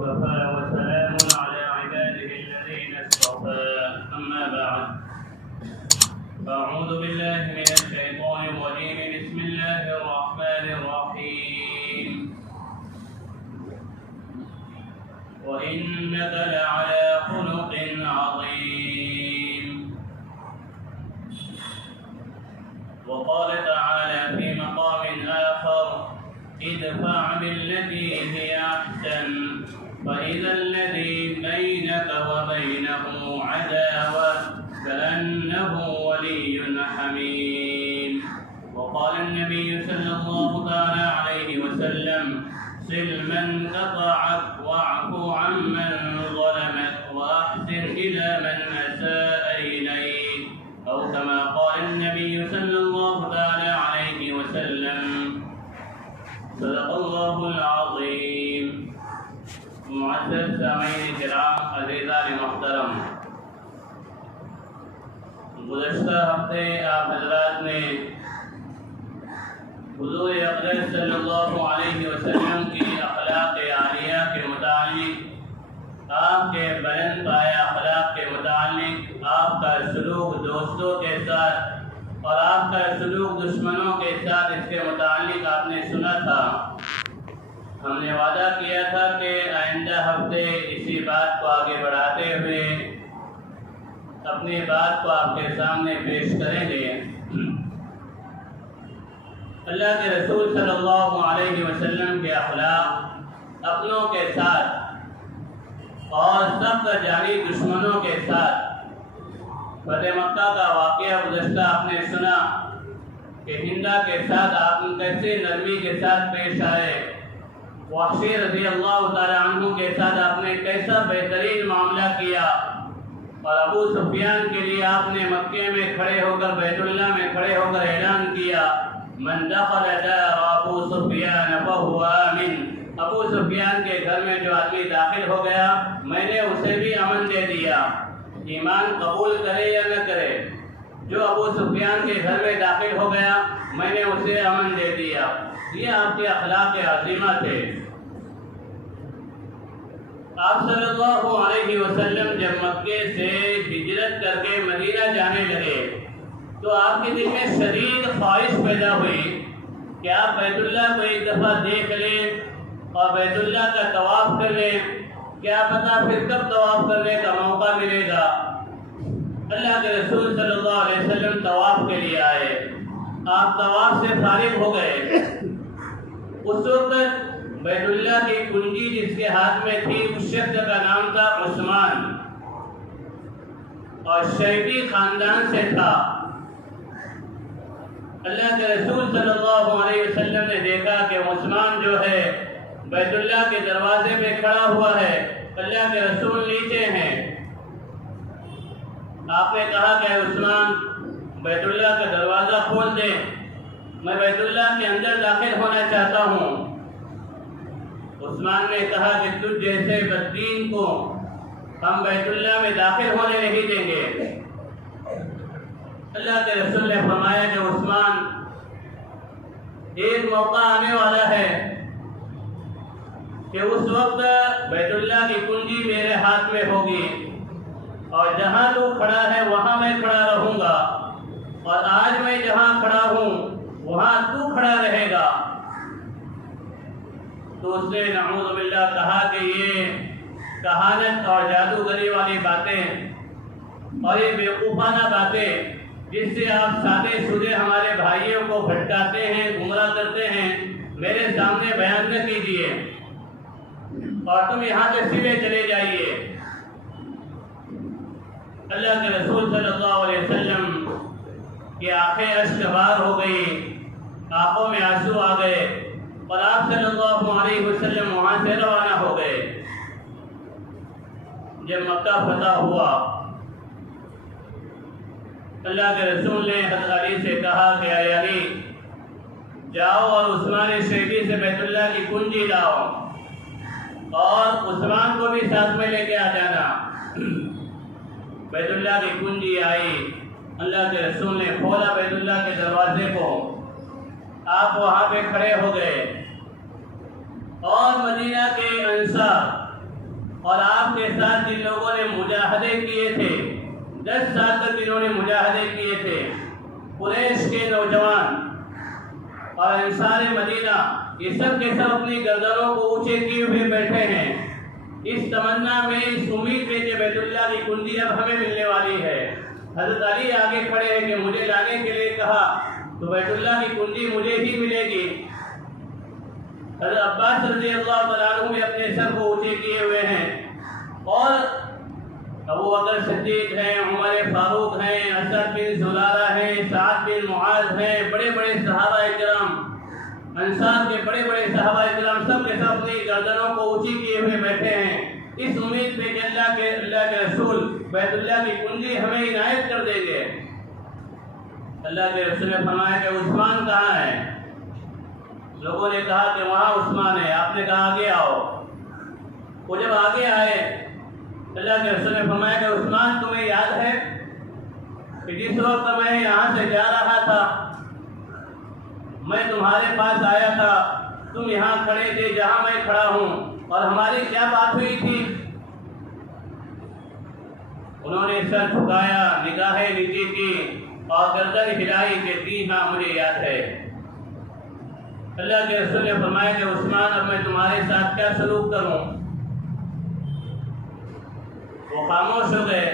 وكفى وسلام على عباده الذين اصطفى أما بعد أعوذ بالله من الشيطان الرجيم بسم الله الرحمن الرحيم وإنك لعلى خلق عظيم وقال تعالى في مقام آخر ادفع بالتي هي أحسن فإذا الذي بينك وبينه عداوة كأنه ولي حميم وقال النبي صلى الله تعالى عليه وسلم صل من قطعك واعف عمن ظلمك وأحسن إلى من أساء إليك أو كما قال النبي صلى الله تعالى عليه وسلم صدق الله العظيم. معزز سامعین کرام، عزیزان محترم، گزشتہ ہفتے آپ حضرات نے حضور اقدس صلی اللہ علیہ وسلم کی اخلاق عالیہ کے متعلق، آپ کے بلند پایہ اخلاق کے متعلق، آپ کا سلوک دوستوں کے ساتھ اور آپ کا سلوک دشمنوں کے ساتھ، اس کے متعلق آپ نے سنا تھا. ہم نے وعدہ کیا تھا کہ آئندہ ہفتے اسی بات کو آگے بڑھاتے ہوئے اپنی بات کو آپ کے سامنے پیش کریں گے. اللہ کے رسول صلی اللہ علیہ وسلم کے اخلاق اپنوں کے ساتھ اور سخت جانی دشمنوں کے ساتھ. فتح مکہ کا واقعہ گزشتہ آپ نے سنا کہ ہندا کے ساتھ آپ کیسے نرمی کے ساتھ پیش آئے. وحشی رضی اللہ تعالی عنہ کے ساتھ آپ نے کیسا بہترین معاملہ کیا، اور ابو سفیان کے لیے آپ نے مکے میں کھڑے ہو کر، بیت اللہ میں کھڑے ہو کر اعلان کیا من دخل دار ابو سفیان فهو آمن. ابو سفیان کے گھر میں جو آدمی داخل ہو گیا میں نے اسے بھی امن دے دیا. ایمان قبول کرے یا نہ کرے، جو ابو سفیان کے گھر میں داخل ہو گیا میں نے اسے امن دے دیا. یہ آپ کے اخلاق عظیمہ تھے. آپ صلی اللہ علیہ وسلم جب مکے سے ہجرت کر کے مدینہ جانے لگے تو آپ کے دل میں شدید خواہش پیدا ہوئی کہ آپ بیت اللہ کو ایک دفعہ دیکھ لیں اور بیت اللہ کا طواف کر لیں. کیا پتہ پھر کب طواف کرنے کا موقع ملے گا. اللہ کے رسول صلی اللہ علیہ وسلم طواف کے لیے آئے. آپ طواف سے فارغ ہو گئے. اس وقت بیت اللہ کی کنجی جس کے ہاتھ میں تھی اس شخص کا نام تھا عثمان، اور شیبی خاندان سے تھا. اللہ کے رسول صلی اللہ علیہ وسلم نے دیکھا کہ عثمان جو ہے بیت اللہ کے دروازے پہ کھڑا ہوا ہے. اللہ کے رسول نیچے ہیں. آپ نے کہا کہ عثمان بیت اللہ کا دروازہ کھول دیں، میں بیت اللہ کے اندر داخل ہونا چاہتا ہوں. عثمان نے کہا کہ تجھ جیسے بددین کو ہم بیت اللہ میں داخل ہونے نہیں دیں گے. اللہ کے رسول نے فرمایا کہ عثمان ایک موقع آنے والا ہے کہ اس وقت بیت اللہ کی کنجی میرے ہاتھ میں ہوگی، اور جہاں تو کھڑا ہے وہاں میں کھڑا رہوں گا، اور آج میں جہاں کھڑا ہوں وہاں تو کھڑا رہے گا. تو اس نے نعوذ باللہ کہا کہ یہ کہانت اور جادوگری والی باتیں اور یہ بیوقوفانہ باتیں جس سے آپ سادے سودے ہمارے بھائیوں کو بھٹکاتے ہیں، گمراہ کرتے ہیں، میرے سامنے بیان نہ کیجیے اور تم یہاں سے سیدھے چلے جائیے. اللہ کے رسول صلی اللہ علیہ وسلم کی آنکھیں اشک بار ہو گئی، آنکھوں میں آنسو آ گئے، اور آپ صلی اللہ علیہ وسلم وہاں سے روانہ ہو گئے. جب مکہ فتح ہوا اللہ کے رسول نے حضرت علی سے کہا کہ اے علی جاؤ اور عثمان شیبی سے بیت اللہ کی کنجی لاؤ اور عثمان کو بھی ساتھ میں لے کے آ جانا. بیت اللہ کی کنجی آئی، اللہ کے رسول نے کھولا بیت اللہ کے دروازے کو، آپ وہاں پہ کھڑے ہو گئے اور مدینہ کے انصار اور آپ کے ساتھ جن لوگوں نے مجاہدے کیے تھے، 10 سال تک جنہوں نے مجاہدے کیے تھے، قریش کے نوجوان اور انصار مدینہ، یہ سب کے سب اپنی گردنوں کو اونچے کیے ہوئے بیٹھے ہیں، اس تمنا میں، اس امید میں کہ بیت اللہ کی کنجی اب ہمیں ملنے والی ہے۔ حضرت علی آگے کھڑے ہیں کہ مجھے لانے کے لیے کہا تو بیت اللہ کی کنجی مجھے ہی ملے گی۔ حضرت عباس رضی اللہ تعالیٰ عنہ بھی اپنے سر کو اونچے کیے ہوئے ہیں، اور ابو بکر صدیق ہیں، عمر فاروق ہیں، اسد بن زرارہ ہیں، سعد بن معاذ ہیں، بڑے بڑے صحابہ کرام، انصار کے بڑے بڑے صحابہ کرام، سب کے سب اپنی گردنوں کو اونچی کیے ہوئے بیٹھے ہیں، اس امید میں کہ اللہ کے رسول بیت اللہ کی کنجی ہمیں عنایت کر دیں گے۔ اللہ کے رسول نے فرمایا کہ عثمان کہاں ہے؟ لوگوں نے کہا کہ وہاں عثمان ہے۔ آپ نے کہا آگے آؤ۔ وہ جب آگے آئے، اللہ کے رسول نے فرمایا کہ عثمان تمہیں یاد ہے کہ جس وقت میں یہاں سے جا رہا تھا، میں تمہارے پاس آیا تھا، تم یہاں کھڑے تھے جہاں میں کھڑا ہوں، اور ہماری کیا بات ہوئی تھی؟ انہوں نے سر جھکایا، نگاہیں نیچے کی اور گردن ہلائی کہ جی ہاں مجھے یاد ہے۔ اللہ کے رسول نے فرمایا کہ عثمان اب میں تمہارے ساتھ کیا سلوک کروں؟ وہ خاموش ہو گئے۔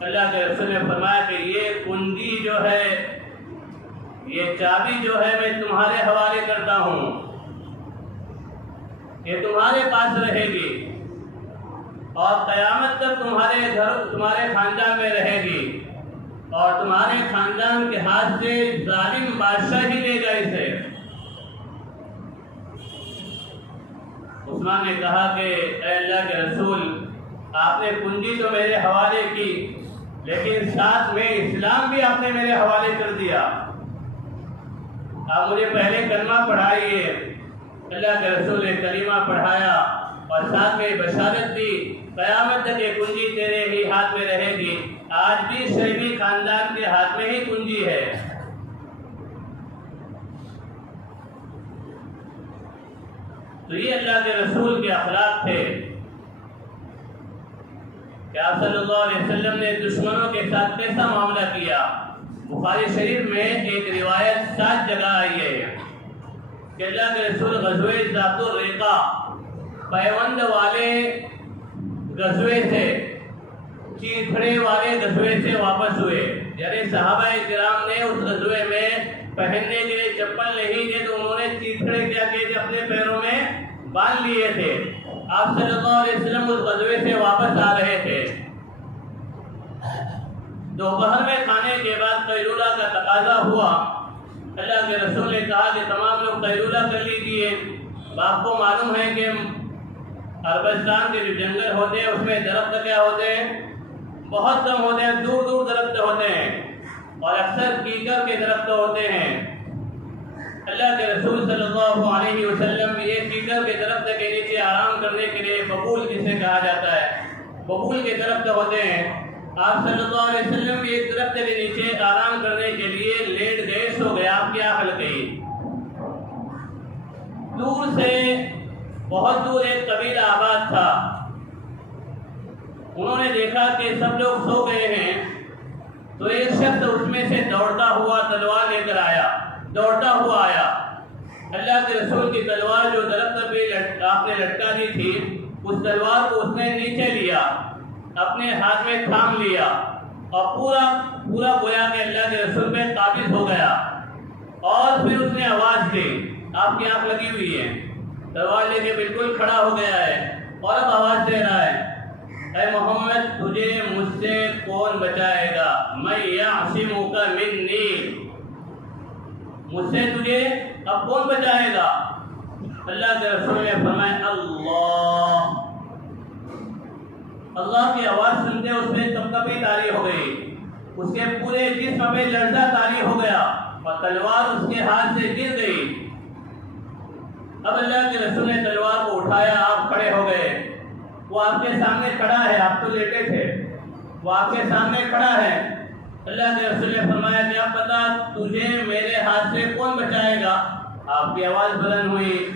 اللہ کے رسول نے فرمایا کہ یہ کنجی جو ہے، یہ چابی جو ہے میں تمہارے حوالے کرتا ہوں، یہ تمہارے پاس رہے گی اور قیامت تک تمہارے گھر، تمہارے خاندان میں رہے گی، اور تمہارے خاندان کے ہاتھ سے ظالم بادشاہ ہی لے گا اسے۔ عثمان نے کہا کہ اے اللہ کے رسول، آپ نے کنجی تو میرے حوالے کی، لیکن ساتھ میں اسلام بھی آپ نے میرے حوالے کر دیا۔ آپ مجھے پہلے کلمہ پڑھائیے۔ اللہ کے رسول نے کلمہ پڑھایا اور ساتھ میں بشارت دی، قیامت تک یہ کنجی تیرے ہی ہاتھ میں رہے گی۔ آج بھی شیبی خاندان کے ہاتھ میں ہی کنجی ہے۔ تو یہ اللہ کے رسول کے اخلاق تھے کہ آپ صلی اللہ علیہ وسلم نے دشمنوں کے ساتھ کیسا معاملہ کیا۔ بخاری شریف میں ایک روایت 7 جگہ آئی ہے کہ اللہ کے رسول غزوہ ذات الرقہ، پیوند والے غزوے سے، چیتھڑے والے غزوے سے واپس ہوئے، یعنی صحابہ کرام نے اس غزوے میں پہننے کے لیے چپل نہیں تھے تو انہوں نے چیتھڑے کیا کیے تھے، اپنے پیروں میں باندھ لیے تھے۔ آپ صلی اللہ علیہ وسلم اس غزوے سے واپس آ رہے تھے۔ دوپہر میں کھانے کے بعد قیلولہ کا تقاضا ہوا۔ اللہ کے رسول نے کہا کہ تمام لوگ قیلولہ کر لیجیے۔ آپ کو معلوم ہے کہ عربستان کے جو جنگل ہوتے ہیں اس میں درخت کیا ہوتے ہیں؟ بہت کم ہوتے ہیں، دور دور درخت ہوتے ہیں، اور اکثر کیکر کے درخت ہوتے ہیں۔ اللہ کے رسول صلی اللہ علیہ وسلم یہ کیکر کے درخت کے نیچے آرام کرنے کے لیے، ببول جسے کہا جاتا ہے، ببول کے درخت ہوتے ہیں، آپ صلی اللہ علیہ وسلم ایک درخت کے نیچے آرام کرنے کے لیے لیٹ گئے، سو گئے۔ آپ کی آنکھ لگ گئی۔ دور سے، بہت دور ایک قبیلہ آباد تھا، انہوں نے دیکھا کہ سب لوگ سو گئے ہیں، تو ایک شخص اس میں سے دوڑتا ہوا تلوار لے کر آیا، دوڑتا ہوا آیا۔ اللہ کے رسول کی تلوار جو درخت پہ آپ نے لٹکا دی تھی، اس تلوار کو اس نے نیچے لیا، اپنے ہاتھ میں تھام لیا، اور پورا گویا کہ اللہ کے رسول پہ قابض ہو گیا، اور پھر اس نے آواز دی۔ آپ کی آنکھ لگی ہوئی ہے، تلوار لے کے بالکل کھڑا ہو گیا ہے، اور اب آواز دے رہا ہے، اے محمد تجھے مجھ سے کون بچائے گا؟ میں یعصمک منی، مجھ سے تجھے اب کون بچائے گا؟ اللہ کے رسول نے فرمایا اللہ۔ اللہ کی آواز سنتے اس میں کپکپی طاری ہو گئی، اس کے پورے جسم پہ لرزہ طاری ہو گیا، اور تلوار اس کے ہاتھ سے گر گئی۔ اب اللہ کے رسول نے تلوار کو اٹھایا، آپ کھڑے ہو گئے، وہ آپ کے سامنے کھڑا ہے، آپ تو لیٹے تھے، وہ آپ کے سامنے کھڑا ہے۔ اللہ کے رسول نے فرمایا کہ اب بتا تجھے میرے ہاتھ سے کون بچائے گا؟ آپ کی آواز بلند ہوئی،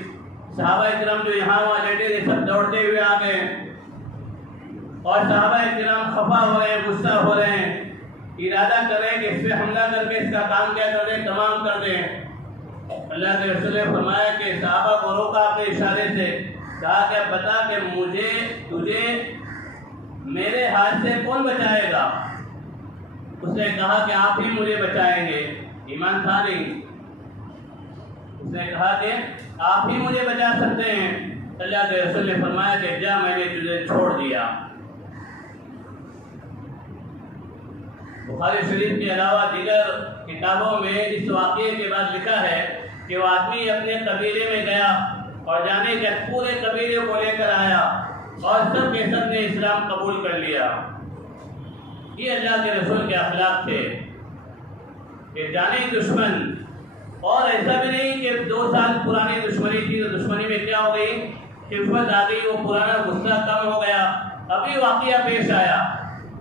صحابہ کرام جو یہاں وہاں لیٹے تھے سب دوڑتے ہوئے آ گئے۔ اور صحابہ کرام خفا ہو رہے ہیں، غصہ ہو رہے ہیں، ارادہ کر رہے ہیں کہ اس پہ حملہ کر کے اس کا کام کیا کر دیں، تمام کر دیں۔ اللہ کے رسول نے فرمایا کہ صحابہ کو روکا اپنے اشارے سے، کہا کہ بتا کہ تجھے میرے ہاتھ سے کون بچائے گا؟ اس نے کہا کہ آپ ہی مجھے بچائیں گے، ایمان تھا نہیں، اس نے کہا کہ آپ ہی مجھے بچا سکتے ہیں۔ اللہ کے رسول نے فرمایا کہ جا، میں نے تجھے چھوڑ دیا۔ بخاری شریف کے علاوہ دیگر کتابوں میں اس واقعے کے بعد لکھا ہے کہ وہ آدمی اپنے قبیلے میں گیا اور جانے کے پورے قبیلے کو لے کر آیا اور سب کے سب نے اسلام قبول کر لیا۔ یہ اللہ کے رسول کے اخلاق تھے کہ جانے دشمن، اور ایسا بھی نہیں کہ 2 سال پرانی دشمنی تھی تو دشمنی میں کیا ہو گئی، خفت آ گئی، وہ پرانا غصہ کم ہو گیا، ابھی واقعہ پیش آیا،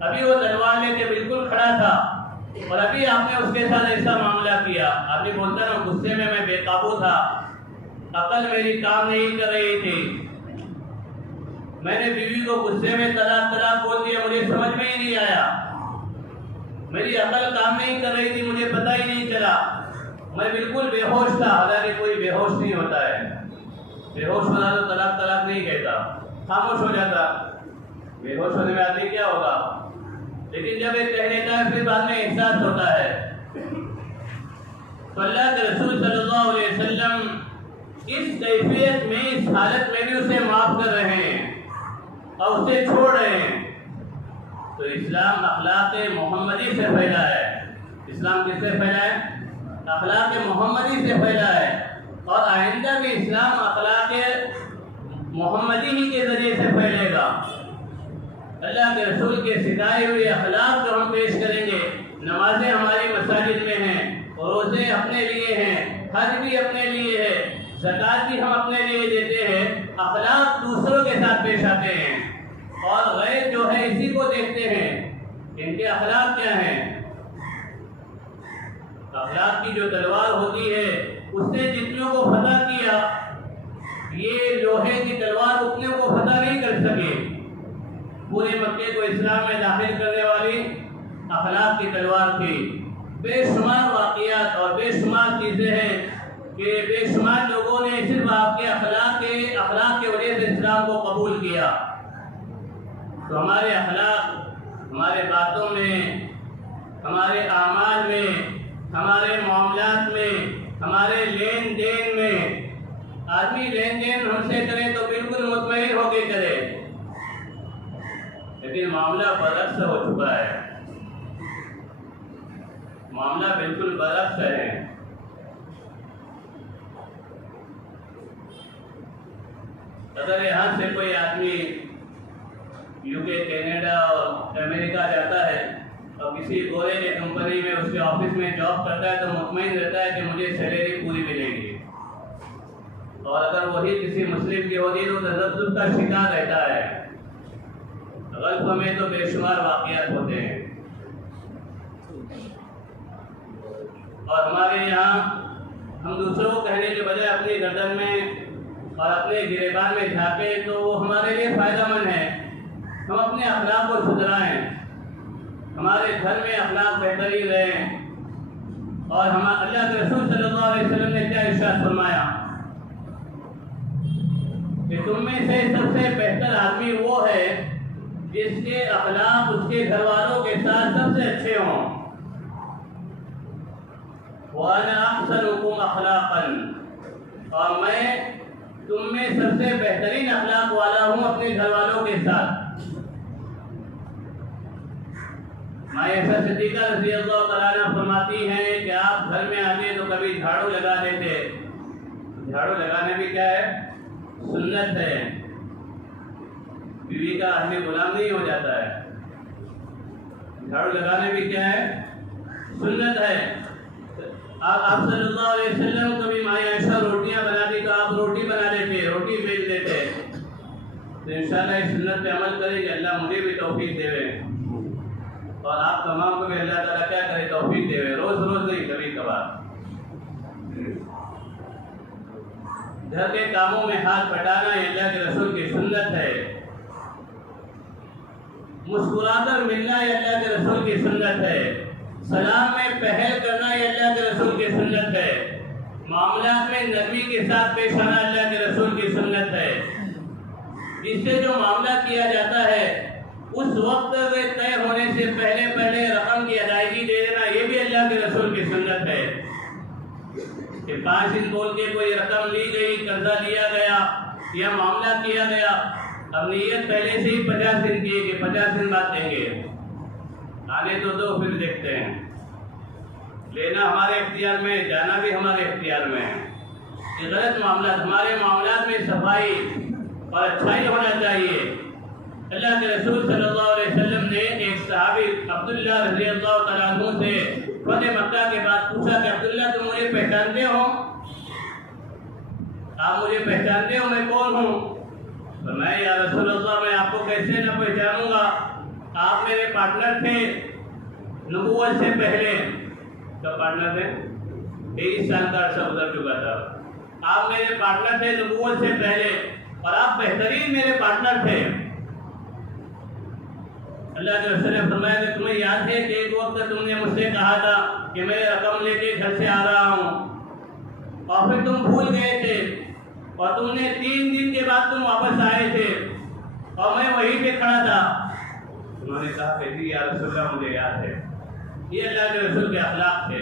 ابھی وہ تلوار لے کے بالکل کھڑا تھا اور ابھی آپ نے اس کے ساتھ ایسا معاملہ کیا۔ آدمی بولتا نا غصے میں بے قابو تھا، عقل میری کام نہیں کر رہی تھی، میں نے بیوی کو غصے میں طلاق بول دیا، مجھے سمجھ میں ہی نہیں آیا، میری عقل کام نہیں کر رہی تھی، مجھے پتہ ہی نہیں چلا، میں بالکل بے ہوش تھا۔ حالانکہ کوئی بے ہوش نہیں ہوتا ہے، بے ہوش ہونا تو طلاق نہیں کہتا، خاموش ہو جاتا۔ بے ہوش ہونے میں آدمی کیا ہوگا، لیکن جب ایک کہہ لیتا ہے پھر بعد میں احساس ہوتا ہے۔ تو اللہ کے رسول صلی اللہ علیہ وسلم اس کیفیت میں، اس حالت میں بھی اسے معاف کر رہے ہیں اور اسے چھوڑ رہے ہیں۔ تو اسلام اخلاق محمدی سے پھیلا ہے۔ اسلام کس سے پھیلا ہے؟ اخلاق محمدی سے پھیلا ہے، اور آئندہ بھی اسلام اخلاق محمدی ہی کے ذریعے سے پھیلے گا۔ اللہ کے رسول کے سکھائے ہوئے اخلاق جو ہم پیش کریں گے، نمازیں ہماری مساجد میں ہیں، روزے اپنے لیے ہیں، حج بھی اپنے لیے ہے، زکوٰۃ بھی ہم اپنے لیے دیتے ہیں، اخلاق دوسروں کے ساتھ پیش آتے ہیں، اور غیر جو ہے اسی کو دیکھتے ہیں ان کے اخلاق کیا ہیں۔ اخلاق کی جو تلوار ہوتی ہے اس نے جتنوں کو فتح کیا، یہ لوہے کی تلوار اتنے کو فتح نہیں کر سکے۔ پورے مکے کو اسلام میں داخل کرنے والی اخلاق کی تلوار تھی۔ بے شمار واقعات اور بے شمار چیزیں ہیں کہ بے شمار لوگوں نے صرف آپ کے اخلاق کے وجہ سے اسلام کو قبول کیا۔ تو ہمارے اخلاق، ہمارے باتوں میں، ہمارے اعمال میں، ہمارے معاملات میں، ہمارے لین دین میں، آدمی لین دین ہم سے کرے تو بالکل مطمئن ہو کے کرے، لیکن معاملہ برعکس ہو چکا ہے، معاملہ بالکل برعکس ہے۔ اگر یہاں سے کوئی آدمی UK، کینیڈا اور امریکہ جاتا ہے اور کسی گورے کے کمپنی میں اس کے آفس میں جاب کرتا ہے تو مطمئن رہتا ہے کہ مجھے سیلری پوری ملے گی، اور اگر وہی کسی مسلم کی ہوتی تو تذبذب کا شکار رہتا ہے۔ غلط میں تو بے شمار واقعات ہوتے ہیں، اور ہمارے یہاں ہم دوسروں کو کہنے کے بجائے اپنی گردن میں اور اپنے گریبان میں جھانکے تو وہ ہمارے لیے فائدہ مند ہے۔ ہم اپنے اخلاق کو سدھرائیں، ہمارے گھر میں اخلاق بہترین رہیں، اور اللہ کے رسول صلی اللہ علیہ وسلم نے کیا ارشاد فرمایا کہ تم میں سے سب سے بہتر آدمی وہ ہے جس کے اخلاق اس کے گھر والوں کے ساتھ سب سے اچھے ہوں۔ وَأَنَا أَحْسَنُكُمْ أَخْلَاقًا، اور میں تم میں سب سے بہترین اخلاق والا ہوں اپنے گھر والوں کے ساتھ۔ عائشہ صدیقہ رضی اللہ تعالیٰ عنہ فرماتی ہیں کہ آپ گھر میں آتے تو کبھی جھاڑو لگا دیتے۔ جھاڑو لگانے بھی کیا ہے؟ سنت ہے، بیوی کا اہل غلام نہیں ہو جاتا ہے۔ جھاڑو لگانے بھی کیا ہے؟ سنت ہے۔ آپ صلی اللہ علیہ وسلم کبھی ماں عائشہ روٹیاں بناتی تو آپ روٹی بنا لیتے، روٹی بیل دیتے۔ تو انشاءاللہ اس سنت پہ عمل کریں کہ اللہ مجھے بھی توفیق دے، اور آپ تمام کو بھی اللہ تعالیٰ کیا کرے؟ توفیق دے، روز روز نہیں، کبھی کبھار۔ گھر کے کاموں میں ہاتھ بٹانا یہ اللہ کے رسول کی سنت ہے۔ مسکرا کر ملنا یہ اللہ کے رسول کی سنت ہے، سلام میں پہل کرنا یہ اللہ کے رسول کی سنت ہے، معاملات میں نرمی کے ساتھ پیش آنا اللہ کے رسول کی سنت ہے، جس سے جو معاملہ کیا جاتا ہے اس وقت طے ہونے سے پہلے رقم کی ادائیگی دے دینا یہ بھی اللہ کے رسول کی سنت ہے کہ 5 دن بول کے کوئی رقم لی گئی، قرضہ لیا گیا یا معاملہ کیا گیا، اب نیت پہلے سے ہی 50 دن کی ہے کہ 50 دن بعد دیں گے، آنے تو دو پھر دیکھتے ہیں، لینا ہمارے اختیار میں، جانا بھی ہمارے اختیار میں ہے، یہ غلط معاملات، ہمارے معاملات میں صفائی اور اچھائی ہونا چاہیے۔ اللہ کے رسول صلی اللہ علیہ وسلم نے ایک صحابی عبداللہ رضی اللہ تعالیٰ عنہ سے فتح مکہ کے بعد پوچھا کہ عبداللہ تم مجھے پہچانتے ہو؟ آپ مجھے پہچانتے ہو میں کون ہوں؟ فرمایا یا رسول اللہ میں آپ کو کیسے نہ پہچانوں گا، آپ میرے پارٹنر تھے نبوت سے پہلے، کب پارٹنر تھے؟ 23 سال کا عرصہ گزر چکا تھا، آپ میرے پارٹنر تھے نبوت سے پہلے اور آپ بہترین میرے پارٹنر تھے۔ اللہ کے رسول نے فرمایا کہ تمہیں یاد ہے کہ ایک وقت تم نے مجھ سے کہا تھا کہ میں رقم لے کے گھر سے آ رہا ہوں اور پھر تم بھول گئے تھے اور تم نے 3 دن کے بعد تم واپس آئے تھے اور میں وہیں پہ کھڑا تھا، انہوں نے کہا کہ جی یا رسول اللہ مجھے یاد ہے۔ یہ اللہ کے رسول کے اخلاق تھے۔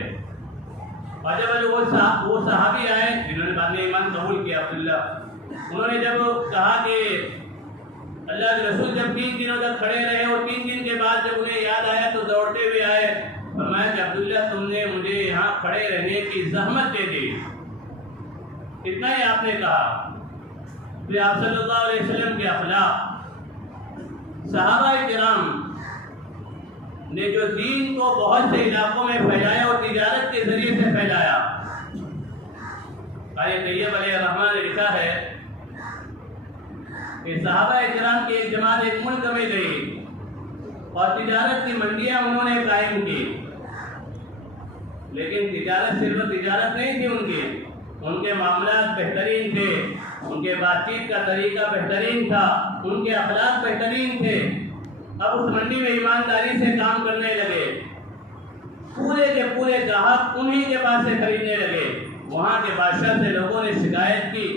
اور جب وہ صحابی آئے جنہوں نے بعد میں ایمان قبول کیا عبداللہ، انہوں نے جب کہا کہ اللہ کے رسول جب 3 دنوں تک کھڑے رہے اور 3 دن کے بعد جب انہیں یاد آیا تو دوڑتے ہوئے آئے، فرمایا کہ عبداللہ تم نے مجھے یہاں کھڑے رہنے کی زحمت دے دی، اتنا ہی آپ نے کہا۔ پھر آپ صلی اللہ علیہ وسلم کے اخلاق، صحابہ کرام نے جو دین کو بہت سے علاقوں میں پھیلایا اور تجارت کے ذریعے سے پھیلایا۔ قاری طیب علیہ الرحمٰن نے لکھا ہے کہ صحابہ کرام کی ایک جماعت ایک ملک میں گئی اور تجارت کی منڈیاں انہوں نے قائم کی، لیکن تجارت صرف تجارت نہیں تھی، ان کے معاملات بہترین تھے، ان کے بات چیت کا طریقہ بہترین تھا، ان کے اخلاق بہترین تھے۔ اب اس منڈی میں ایمانداری سے کام کرنے لگے، پورے کے پورے گاہک انہی کے پاس سے خریدنے لگے۔ وہاں کے بادشاہ سے لوگوں نے شکایت کی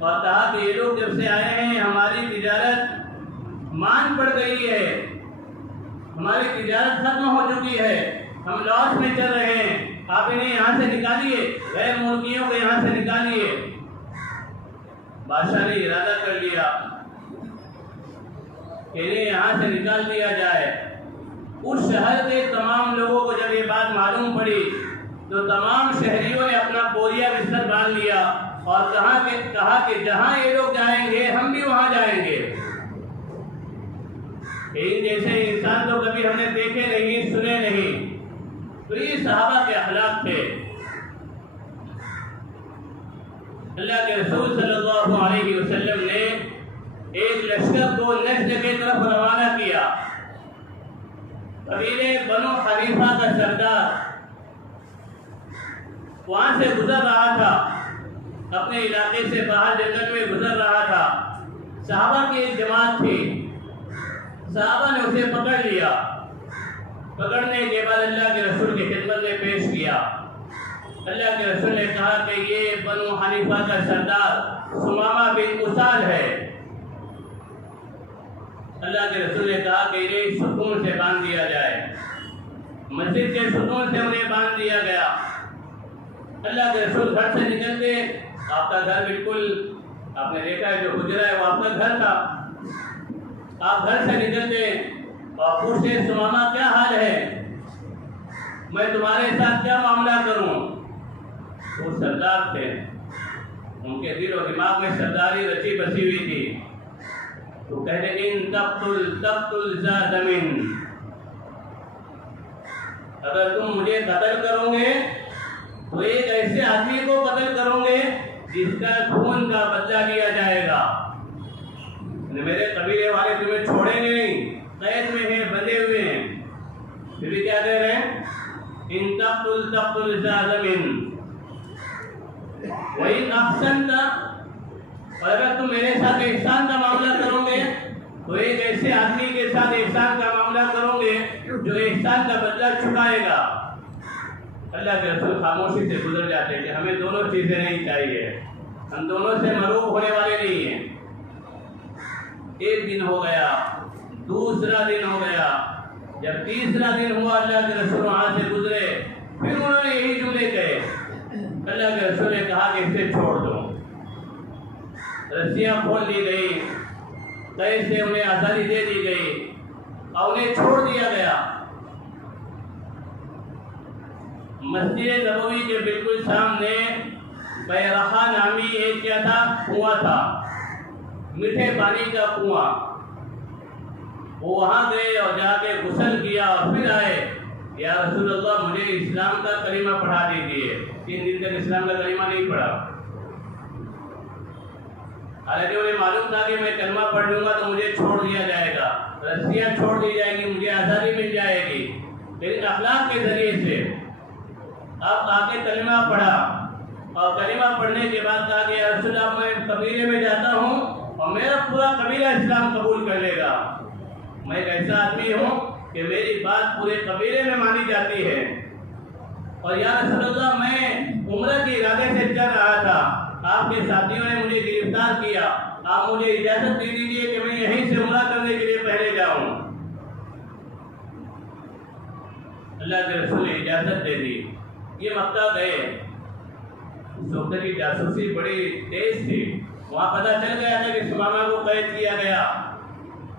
اور کہا کہ یہ لوگ جب سے آئے ہیں ہماری تجارت مان پڑ گئی ہے، ہماری تجارت ختم ہو چکی ہے، ہم لاس میں چل رہے ہیں، آپ انہیں یہاں سے نکالیے، غیر ملکیوں کو یہاں سے نکالیے۔ بادشاہ نے ارادہ کر لیا کہ انہیں یہاں سے نکال دیا جائے۔ اس شہر کے تمام لوگوں کو جب یہ بات معلوم پڑی تو تمام شہریوں نے اپنا بوریا بستر باندھ لیا اور کہا کہ جہاں یہ لوگ جائیں گے ہم بھی وہاں جائیں گے۔ ان جیسے انسان تو کبھی ہم نے دیکھے نہیں، سنے نہیں۔ تو یہ صحابہ کے اخلاق تھے۔ اللہ کے رسول صلی اللہ علیہ وسلم نے ایک لشکر کو نجد کی طرف روانہ کیا۔ قبیلے بنو حنیفہ کا سردار وہاں سے گزر رہا تھا، اپنے علاقے سے باہر جنگل میں گزر رہا تھا۔ صحابہ کی ایک جماعت تھی، صحابہ نے اسے پکڑ لیا، پکڑنے کے بعد اللہ کے رسول کی خدمت میں پیش کیا۔ اللہ کے رسول نے کہا کہ یہ بنو حنیفہ کا سردار سمامہ بن اسال ہے۔ اللہ کے رسول نے کہا کہ انہیں ستون سے باندھ دیا جائے۔ مسجد کے ستون سے انہیں باندھ دیا گیا۔ اللہ کے رسول گھر سے نکلتے، آپ کا گھر بالکل آپ نے دیکھا ہے جو حجرہ ہے وہ آپ کا گھر تھا، آپ گھر سے نکلتے اور پوچھتے سمامہ کیا حال ہے، میں تمہارے ساتھ کیا معاملہ کروں؟ وہ سردار تھے، ان کے دل و دماغ میں سرداری رچی بسی ہوئی تھی۔ تو کہتے ان تقتل ذا دمن، اگر تم مجھے قتل کرو گے تو ایک ایسے آدمی کو قتل کرو گے جس کا خون کا بدلہ لیا جائے گا، میرے قبیلے والے تمہیں چھوڑیں گے نہیں، قید میں ہیں، بندے ہوئے ہیں۔ پھر بھی کیا کہہ رہے ہیں ان تقتل ذا دمن وَإِنْ أَحْسَنْتَ، اور اگر تم میرے ساتھ احسان کا معاملہ کرو گے تو ایک ایسے آدمی کے ساتھ احسان کا معاملہ کرو گے جو احسان کا بدلہ چکائے گا۔ اللہ کے رسول خاموشی سے گزر جاتے ہیں کہ ہمیں دونوں چیزیں نہیں چاہیے، ہم دونوں سے مروب ہونے والے نہیں ہیں۔ ایک دن ہو گیا، دوسرا دن ہو گیا، جب تیسرا دن ہوا اللہ کے رسول وہاں سے گزرے، پھر انہوں نے یہی جملے کہے۔ اللہ کے رسول نے کہا کہ اسے چھوڑ دو۔ رسیاں کھول دی گئی، قید سے انہیں آزادی دے دی گئی اور انہیں چھوڑ دیا گیا۔ مسجد نبوی کے بالکل سامنے بیرحا نامی ایک کیا تھا، کنواں تھا، میٹھے پانی کا کنواں۔ وہ وہاں گئے اور جا کے غسل کیا اور پھر آئے، یا رسول اللہ مجھے اسلام کا کلمہ پڑھا دیجیے۔ 3 دن تک اسلام کا کلمہ نہیں پڑھا، حالانکہ انہیں معلوم تھا کہ میں کلمہ پڑھ لوں گا تو مجھے چھوڑ دیا جائے گا، رسیاں چھوڑ دی جائیں گی، مجھے آزادی مل جائے گی۔ لیکن اخلاق کے ذریعے سے اب آ کے کلمہ پڑھا، اور کلمہ پڑھنے کے بعد کہا کہ یا رسول اللہ میں قبیلے میں جاتا ہوں اور میرا پورا قبیلہ اسلام قبول کر لے گا۔ میں ایک ایسا آدمی ہوں کہ میری بات پورے قبیلے میں مانی جاتی ہے، اور یا رسول اللہ میں عمرہ کے ارادے سے چل رہا تھا، آپ کے ساتھیوں نے مجھے گرفتار کیا، آپ مجھے اجازت دے دیجیے کہ میں یہیں سے عمرہ کرنے کے لیے پہلے جاؤں۔ اللہ کے رسول نے اجازت دے دی۔ یہ مکہ گئے، اس وقت کی جاسوسی بڑی تیز تھی، وہاں پتہ چل گیا تھا کہ ثمامہ کو قید کیا گیا،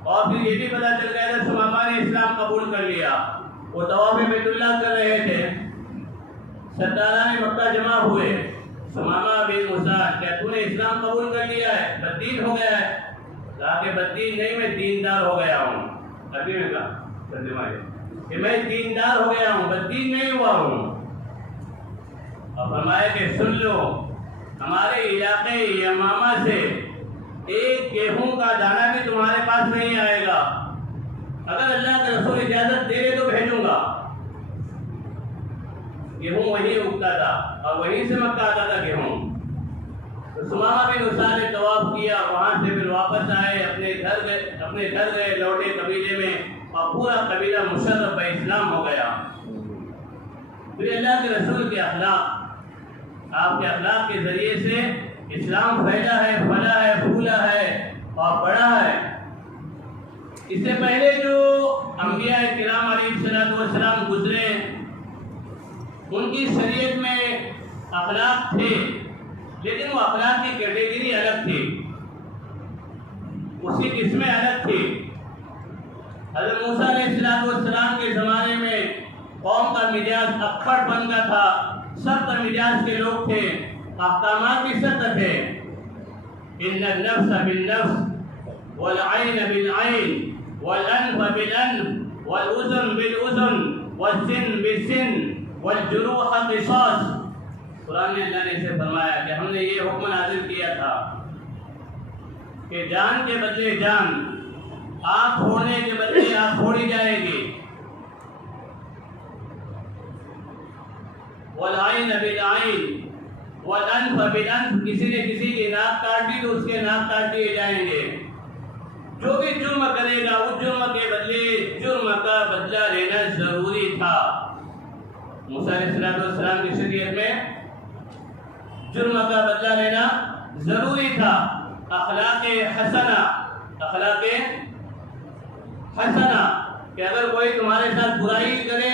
اور پھر یہ بھی پتہ چل گیا تھا ثمامہ نے اسلام قبول کر لیا۔ وہ طواف بیت اللہ کر رہے تھے، سرداران مکہ جمع ہوئے، ثمامہ بن مسعد کیا تو نے اسلام قبول کر لیا ہے، بددین ہو گیا ہے؟ کہا کہ بددین نہیں، میں دیندار ہو گیا ہوں۔ ابھی میں کہا ترجمہ ہے کہ میں دیندار ہو گیا ہوں، بددین نہیں ہوا ہوں۔ اور فرمایا کہ سن لو، ہمارے علاقے یمامہ سے ایک گیہوں کا دانہ بھی تمہارے پاس نہیں آئے گا، اگر اللہ کے رسول اجازت دے دے تو بھیجوں گا۔ گیہوں وہیں اگتا تھا اور وہیں سے مکہ آتا تھا گیہوں۔ تو ثمامہ بن اسعد نے طواف کیا، وہاں سے پھر واپس آئے، اپنے گھر گئے، لوٹے قبیلے میں، اور پورا قبیلہ مشرف اسلام ہو گیا۔ پھر اللہ کے رسول کے اخلاق، آپ کے اخلاق کے ذریعے سے اسلام پھیلا ہے، پھلا ہے، پھولا ہے اور بڑا ہے۔ اس سے پہلے جو انبیاء کرام علیہ السلام گزرے، ان کی شریعت میں اخلاق تھے، لیکن وہ اخلاق کی کیٹیگری الگ تھی، اس کی قسمیں الگ تھی۔ حضرت موسیٰ علیہ السلام کے زمانے میں قوم کا مزاج اکھڑ بن کا تھا، سخت مزاج کے لوگ تھے، احکامات بھی سخت تھے۔ ان النفس بالنفس والعین بالعین والانف بالانف والاذن بالاذن والسن بالسن والجروح قصاص۔ قرآن نے اللہ نے اسے فرمایا کہ ہم نے یہ حکم نازل کیا تھا کہ جان کے بدلے جان، آنکھ پھوڑنے کے بدلے آنکھ پھوڑی جائے گی۔ والعین بالعین والانف بالانف، کسی نے کسی کی ناک کاٹ دی تو اس کے ناک کاٹ دیے جائیں گے۔ جو بھی جرم کرے گا اس جرم کے بدلے جرم کا بدلہ لینا ضروری تھا۔ موسیٰ علیہ السلام کی شریعت میں جرم کا بدلہ لینا ضروری تھا۔ اخلاق حسنہ کہ اگر کوئی تمہارے ساتھ برائی کرے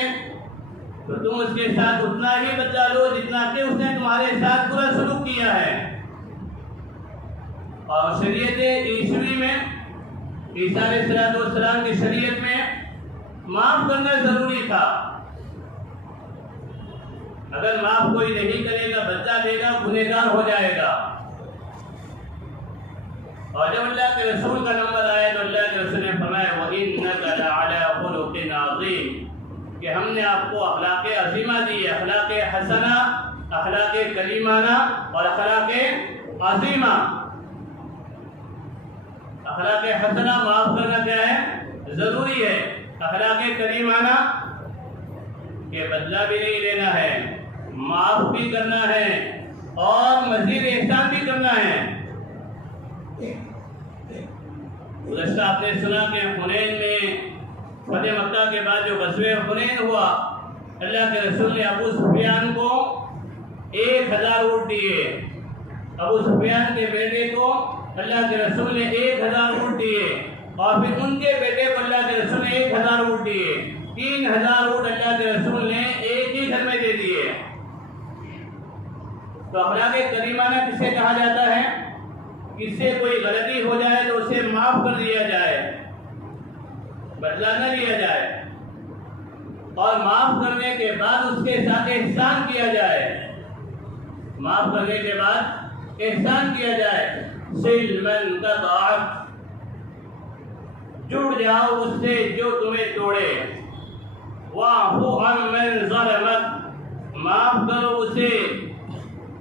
تو تم اس کے ساتھ اتنا ہی بدلہ لو جتنا کہ اس نے تمہارے ساتھ برا سلوک کیا ہے۔ اور شریعت عیسوی میں، عیسیٰ علیہ السلام کی شریعت میں معاف کرنا ضروری تھا۔ اگر معاف کوئی نہیں کرے گا، بدلہ لے گا، گنہگار ہو جائے گا۔ اور جب اللہ کے رسول کا نمبر آیا تو اللہ کے رسول نے فرمایا وَإِنَّكَ لَعَلَىٰ خُلُقٍ عَظِيمٍ، کہ ہم نے آپ کو اخلاق عظیمہ دی، اخلاق حسنہ، اخلاق کریمانہ اور اخلاق عظیمہ۔ اخلاق حسنہ معاف کرنا کیا ہے؟ ضروری ہے۔ اخلاق کریمانہ کہ بدلہ بھی نہیں لینا ہے، معاف بھی کرنا ہے اور مزید احسان بھی کرنا ہے۔ گزشتہ آپ نے سنا کہ حنین میں فتح مکہ کے بعد جو غزوہ حنین ہوا، اللہ کے رسول نے ابو سفیان کو 1000 اونٹ دیے۔ ابو سفیان کے بیٹے کو اللہ کے رسول نے 1000 اونٹ دیے، اور پھر ان کے بیٹے کو اللہ کے رسول نے 1000 اونٹ دیے۔ 3000 اونٹ اللہ کے رسول نے ایک ہی گھر میں دے دیے۔ تو اخلاق کریمانہ کسے کہا جاتا ہے؟ کس سے کوئی غلطی ہو جائے تو اسے معاف کر دیا جائے، بدلہ نہ لیا جائے، اور معاف کرنے کے بعد اس کے ساتھ احسان کیا جائے۔ معاف کرنے کے بعد احسان کیا جائے۔ سل من قطعک، جڑ جاؤ اس سے جو تمہیں توڑے۔ واعف عن من ظلمک، معاف کرو اسے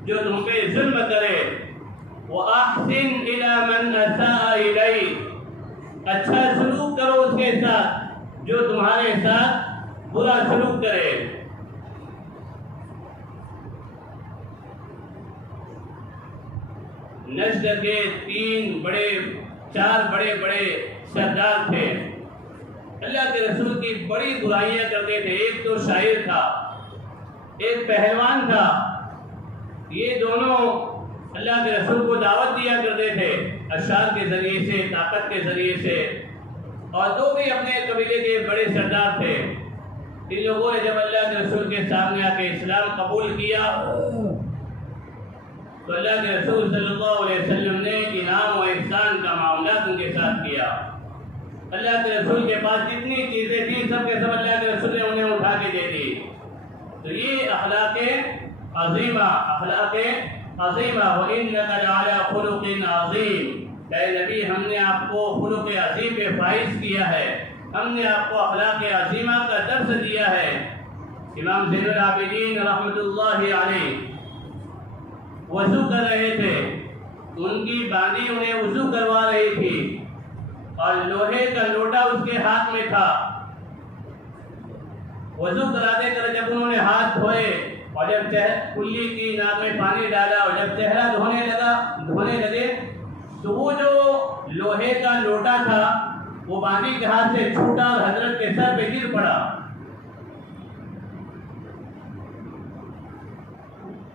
جو تم پہ ظلم کرے۔ وَأَحْسِنْ إِلَى مَنْ أَسَاءَ إِلَيْكَ، اچھا سلوک کرو اس کے ساتھ جو تمہارے ساتھ برا سلوک کرے۔ نجد کے 4 بڑے سردار تھے، اللہ کے رسول کی بڑی برائیاں کرتے تھے۔ ایک تو شاعر تھا، ایک پہلوان تھا۔ یہ دونوں اللہ کے رسول کو دعوت دیا کرتے تھے اشعار کے ذریعے سے، طاقت کے ذریعے سے، اور دو بھی اپنے قبیلے کے بڑے سردار تھے۔ ان لوگوں نے جب اللہ کے رسول کے سامنے آ کے اسلام قبول کیا تو اللہ کے رسول صلی اللہ علیہ وسلم نے انعام و احسان کا معاملات ان کے ساتھ کیا۔ اللہ کے رسول کے پاس جتنی چیزیں تھیں سب کے سب اللہ کے رسول نے انہیں اٹھا کے دے دی۔ تو یہ اخلاق عظیمہ وَإِنَّكَ لَعَلَىٰ خُلُقٍ عَظِيمٍ، اے نبی ہم نے آپ کو خلق عظیم پہ فائز کیا ہے، ہم نے آپ کو اخلاق عظیمہ کا درس دیا ہے۔ امام زین العابدین رحمۃ اللہ علیہ وضو کر رہے تھے، ان کی باندھی انہیں وضو کروا رہی تھی، اور لوہے کا لوٹا اس کے ہاتھ میں تھا۔ وضو کراتے کر جب انہوں نے ہاتھ دھوئے اور جب کلی کی ناک میں پانی ڈالا اور جب چہرہ دھونے لگے تو وہ جو لوہے کا لوٹا تھا وہ باندھی کے ہاتھ سے چھوٹا اور حضرت کے سر پہ گر پڑا۔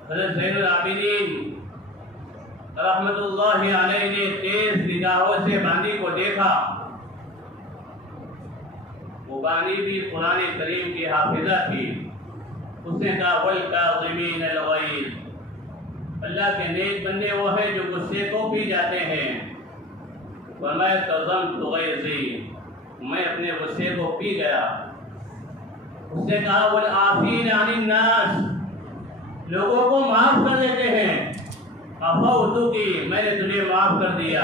حضرت زین العابدین رحمت اللہ علیہ نے تیز نگاہوں سے باندھی کو دیکھا۔ وہ باندھی بھی قرآن کریم کی حافظہ تھی۔ اس نے کہا وَالْكَاظِمِينَ الْغَيْظَ، اللہ کے نیک بندے وہ ہیں جو غصے کو پی جاتے ہیں۔ وَمَا كَظَمْتُ غَيْظِي، میں اپنے غصے کو پی گیا۔ اس نے کہا وَالْعَافِينَ عَنِ النَّاسِ، لوگوں کو معاف کر دیتے ہیں۔ عَفَوْتُ کی، میں نے تجھے معاف کر دیا۔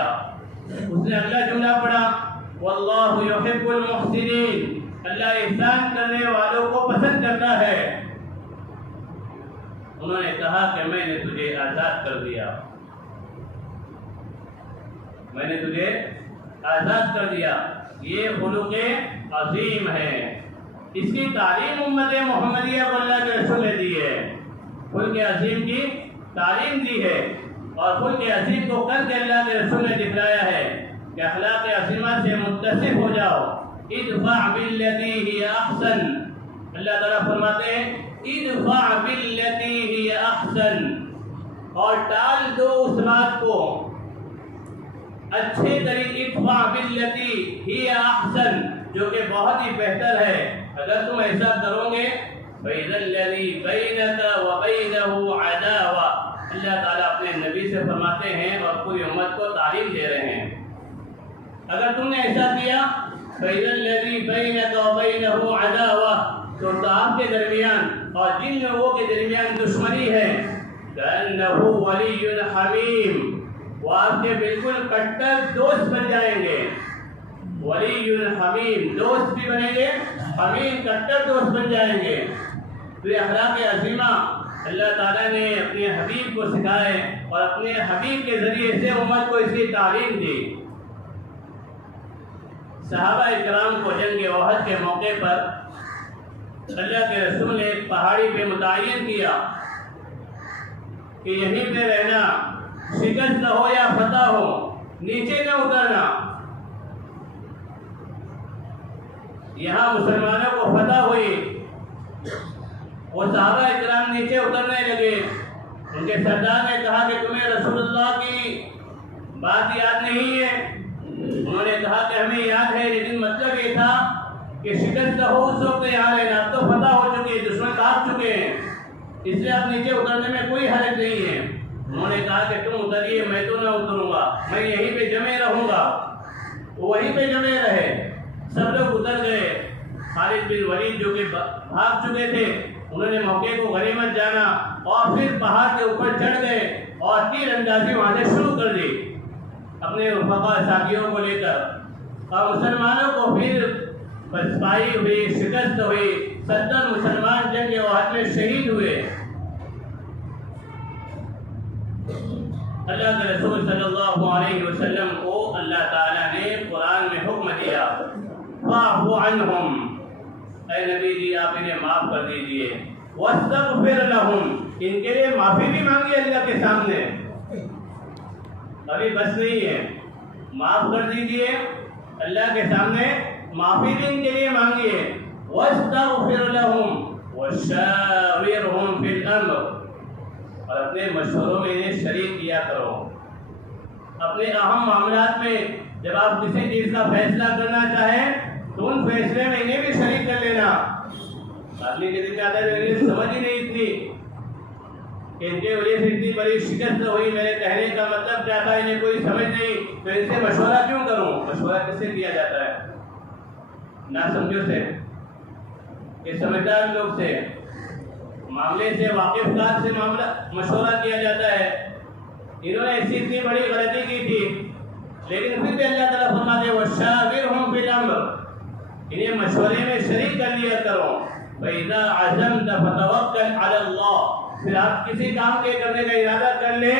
اس نے اگلا جملہ پڑھا وَاللَّهُ يُحِبُّ الْمُحْسِنِينَ، اللہ احسان کرنے والوں کو پسند کرتا ہے۔ انہوں نے کہا کہ میں نے تجھے آزاد کر دیا، میں نے تجھے آزاد کر دیا۔ یہ خلق عظیم ہے، اس کی تعلیم امت محمدیہ کو اللہ کے رسول نے دی ہے۔ خلق عظیم کی تعلیم دی ہے، اور خلق عظیم کو کر کے اللہ کے رسول نے دکھلایا ہے کہ اخلاق عظیمہ سے متصف ہو جاؤ۔ ادفع باللتی ہی احسن، اللہ تعالیٰ فرماتے ہیں ادفع باللتی ہی احسن، اور ٹال دو اس بات کو اچھے طریقے، ادفع باللتی ہی احسن، جو کہ بہت ہی بہتر ہے۔ اگر تم ایسا کرو گے فَإِذَا الَّذِي بَيْنَكَ وَبَيْنَهُ عَدَاوَةٌ، اللہ تعالیٰ اپنے نبی سے فرماتے ہیں اور پوری امت کو تعلیم دے رہے ہیں، اگر تم نے ایسا کیا فَإِذَا الَّذِي بَيْنَكَ وَبَيْنَهُ عَدَاوَةٌ، تو آپ کے درمیان اور جن لوگوں کے درمیان دشمنی ہے، كَأَنَّهُ وَلِيٌّ حَمِيمٌ، وہ آپ کے بالکل کٹر دوست بن جائیں گے۔ ولی حمیم، دوست بھی بنیں گے، حمیم کٹر دوست بن جائیں گے۔ تو یہ اخلاق عظیمہ اللہ تعالیٰ نے اپنے حبیب کو سکھائے اور اپنے حبیب کے ذریعے سے امت کو اس کی تعلیم دی۔ صحابہ کرام کو جنگ احد کے موقع پر اللہ کے رسول نے ایک پہاڑی پہ متعین کیا کہ یہیں پہ رہنا، شکست ہو یا فتح ہو نیچے نہ اترنا۔ یہاں مسلمانوں کو فتح ہوئی، وہ صحابہ اکرام نیچے اترنے لگے، ان کے سردار نے کہا کہ تمہیں رسول اللہ کی بات یاد نہیں ہے؟ انہوں نے کہا کہ ہمیں یاد ہے، لیکن مطلب یہ تھا کہ شکست ہو اس وقت یہاں لینا، اب تو فتح ہو چکی ہے، دشمن بھاگ چکے ہیں، اس لیے اب نیچے اترنے میں کوئی حرج نہیں ہے۔ انہوں نے کہا کہ تم اتریے، میں تو نہ اتروں گا، میں یہیں پہ جمے رہوں گا۔ وہیں پہ جمے رہے، سب لوگ اتر گئے۔ خالد بن ولید جو کہ بھاگ چکے تھے، انہوں نے موقع کو غنیمت جانا اور پھر پہاڑ کے اوپر چڑھ گئے اور تیر اندازی وہاں سے شروع کر دی اپنے رفقا ساتھیوں کو لے کر، اور مسلمانوں کو پھر پسپائی ہوئی، شکست ہوئی، 70 مسلمان جنگ احد میں شہید ہوئے۔ اللہ کے رسول صلی اللہ علیہ وسلم کو اللہ تعالیٰ نے قرآن میں حکم دیا، فاعف عنہم، اے نبی جی آپ انہیں معاف کر دیجئے، واستغفر لہم، ان کے لیے معافی بھی مانگی اللہ کے سامنے، ابھی بس نہیں ہے، معاف کر دیجئے اللہ کے سامنے، معافی بھی ان کے لیے مانگیے، واستغفر لہم وشاورہم فی الامر، اور اپنے مشوروں میں انہیں شریک کیا کرو۔ اپنے اہم معاملات میں جب آپ کسی چیز کا فیصلہ کرنا چاہیں تو ان فیصلے میں انہیں بھی شریک کر لینا۔ آدمی کے دل میں آتا ہے انہیں سمجھ ہی نہیں اتنی کہ ان کے وجہ سے اتنی بڑی شکست ہوئی، میرے کہنے کا مطلب کیا تھا انہیں کوئی سمجھ نہیں، تو ان سے مشورہ کیوں کروں؟ مشورہ کس سے کیا جاتا ہے؟ نہ سمجھو سے، کہ سمجھدار لوگ سے، معاملے سے واقف کار سے مشورہ کیا جاتا ہے۔ انہوں نے ایسی اتنی بڑی غلطی کی تھی، لیکن پھر بھی اللہ تعالیٰ فرماتے وَشَاوِرْهُمْ فِي الْأَمْرِ، انہیں مشورے میں شریک کر لیا کرو۔ فَإِذَا عَزَمْتَ فَتَوَكَّلْ عَلَى اللَّهِ، پھر آپ کسی کام کے کرنے کا ارادہ کر لیں،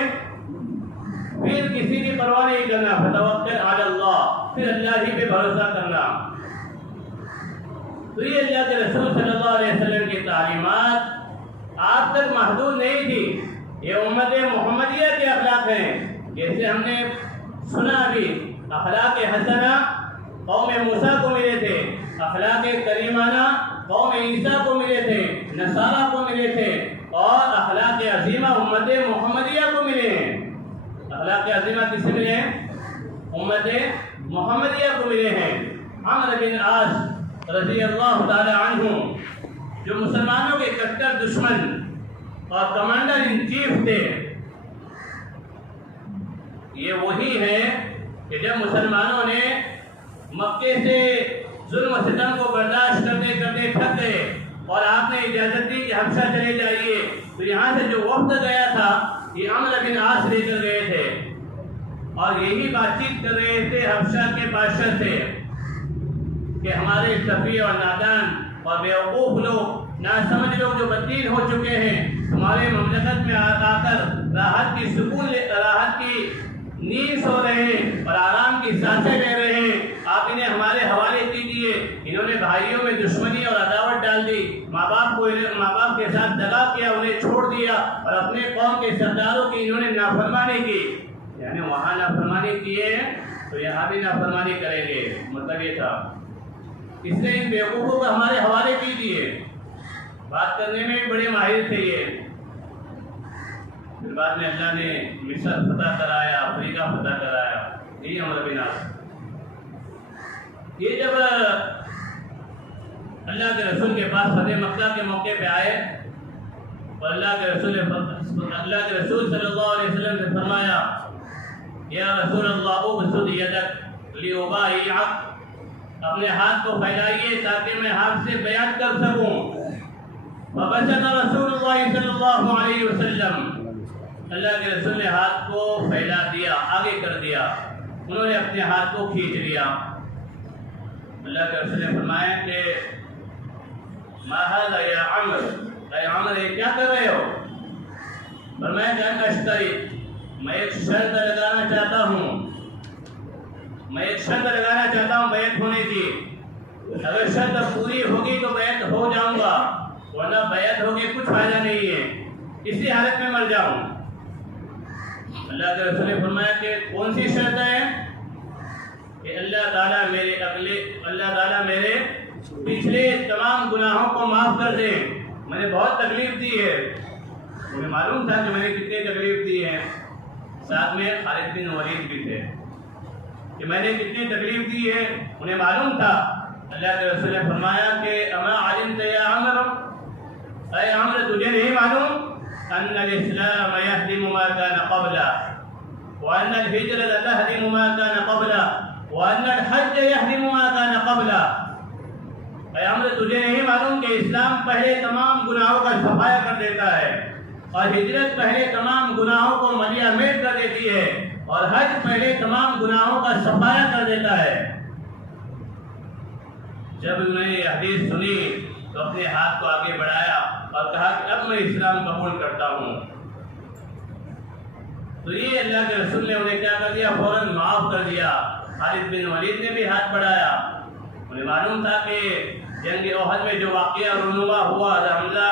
پھر کسی کی پرواہ نہیں کرنا، فَتَوَكَّلْ عَلَى اللَّهِ، پھر اللہ ہی پہ بھروسہ کرنا۔ تو یہ اللہ کے رسول صلی اللہ علیہ وسلم کی تعلیمات آپ تک محدود نہیں تھی، یہ امت محمدیہ کے اخلاق ہیں۔ جیسے ہم نے سنا بھی، اخلاق حسنہ قوم موسیٰ کو ملے تھے، اخلاق کریمانہ قوم عیسیٰ کو ملے تھے، نصارہ کو ملے تھے، اور اخلاق عظیمہ امت محمدیہ کو ملے ہیں۔ اخلاق عظیمہ کس سے ملے ہیں؟ امت محمدیہ کو ملے ہیں۔ عمرو بن عاص رضی اللہ تعالی عنہ جو مسلمانوں کے کٹر دشمن اور کمانڈر ان چیف تھے، یہ وہی ہے کہ جب مسلمانوں نے مکے سے ظلم و ستم کو برداشت کرتے کرتے تھک گئے اور آپ نے اجازت دی کہ حبشہ چلے جائیے، تو یہاں سے جو وفد گیا تھا یہ عمرو بن عاص لے کر گئے تھے، اور یہی بات چیت کر رہے تھے حبشہ کے بادشاہ سے کہ ہمارے سفیہ اور نادان اور بیوقوف لوگ، ناسمجھ لوگ جو بددین ہو چکے ہیں، تمہارے مملکت میں آ کر راحت کی نیند سو رہے ہیں اور آرام کی سانسیں لے رہے ہیں، آپ انہیں ہمارے حوالے کیجیے۔ انہوں نے بھائیوں میں دشمنی اور عداوت ڈال دی، ماں باپ کے ساتھ دغا کیا، انہیں چھوڑ دیا، اور اپنے قوم کے سرداروں کی انہوں نے نافرمانی کی، یعنی وہاں نافرمانی کیے تو یہاں بھی نافرمانی کریں گے، مطلب یہ تھا۔ اس لیے ان بیوقوفوں کو ہمارے حوالے کیجیے۔ بات کرنے میں بھی بڑے ماہر تھے یہ۔ پھر بعد میں اللہ نے مصر فتح کرایا، افریقہ فتح کرایا، یہی عمرو بن عاص۔ یہ جب اللہ کے رسول کے پاس فتح مکہ کے موقع پہ آئے اور اللہ کے رسول صلی اللہ علیہ وسلم نے فرمایا یا رسول اللہ ابسط یدک لیبایعک، اپنے ہاتھ کو پھیلائیے تاکہ میں آپ سے بیعت کر سکوں۔ فبسط رسول اللہ صلی اللہ علیہ وسلم، اللہ کے رسول نے ہاتھ کو پھیلا دیا، آگے کر دیا، انہوں نے اپنے ہاتھ کو کھینچ لیا۔ اللہ کے رسول نے فرمایا کہ ما ھذا یا عمر، اے عمر یہ کیا کر رہے ہو؟ فرمایا کہ ان اشتری، میں ایک شرط لگانا چاہتا ہوں، بیعت ہونے کی، اگر شرط پوری ہوگی تو بیعت ہو جاؤں گا، ورنہ بیعت ہوگی کچھ فائدہ نہیں ہے، اسی حالت میں مر جاؤں۔ اللہ کے رسول نے فرمایا کہ کون سی شرط ہے؟ کہ اللہ تعالیٰ میرے پچھلے تمام گناہوں کو معاف کر دے. میں نے بہت تکلیف دی ہے، مجھے معلوم تھا کہ میں نے کتنی تکلیف دی ہے. ساتھ میں خالد بن ولید بھی تھے کہ میں نے کتنی تکلیف دی ہے، انہیں معلوم تھا. اللہ کے رسول نے فرمایا کہ اما علمت یا عمر، اے عمر تجھے نہیں معلوم ان الاسلام يهدم ما كان قبله وان الهجرة تهدم ما كان قبله وان الحج يهدم ما كان قبله. اے عمر تجھے نہیں معلوم کہ اسلام پہلے تمام گناہوں کا صفایا کر دیتا ہے، اور ہجرت پہلے تمام گناہوں کو ملیا میٹ کر دیتی ہے، اور حج پہلے تمام گناہوں کا صفایا کر دیتا ہے. جب میں نے یہ حدیث سنی تو اپنے ہاتھ کو آگے بڑھایا اور کہا کہ اب میں اسلام قبول کرتا ہوں. تو یہ اللہ کے رسول نے انہیں کیا کر دیا، فوراً معاف کر دیا. خالد بن ولید نے بھی ہاتھ بڑھایا. انہیں معلوم تھا کہ جنگ احد میں جو واقعہ رونما ہوا، حمزہ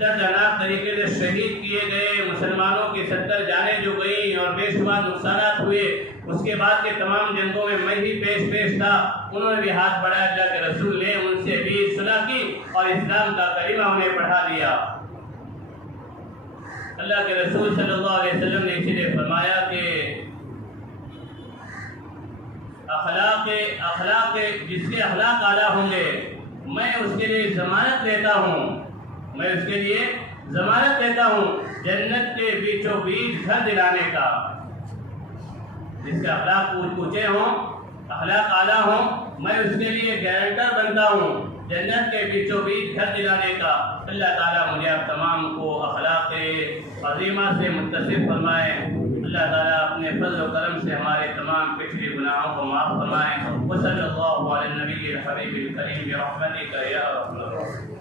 دردناک طریقے سے شہید کیے گئے، مسلمانوں کی 70 جانیں جو گئیں اور بے شمار نقصانات ہوئے، اس کے بعد کے تمام جنگوں میں میں ہی پیش تھا. انہوں نے بھی ہاتھ بڑھایا. اللہ کے رسول نے ان سے بھی صلح کی اور اسلام کا کلمہ انہیں پڑھا دیا. اللہ کے رسول صلی اللہ علیہ وسلم نے اسی لیے فرمایا کہ اخلاق جس کے اخلاق اعلیٰ ہوں گے میں اس کے لیے ضمانت لیتا ہوں، جنت کے بیچوں بیچ گھر دلانے کا. جس کے اخلاق اونچے ہوں، اخلاق اعلیٰ ہوں، میں اس کے لیے گارنٹر بنتا ہوں جنت کے بیچوں بیچ گھر دلانے کا. اللہ تعالیٰ مجھے آپ تمام کو اخلاق عظیمہ سے متصف فرمائے. اللہ تعالیٰ اپنے فضل و کرم سے ہمارے تمام پچھلے گناہوں کو معاف فرمائے. وصلی اللہ علی النبی الحبیب الکریم برحمتک یا ارحم الراحمین.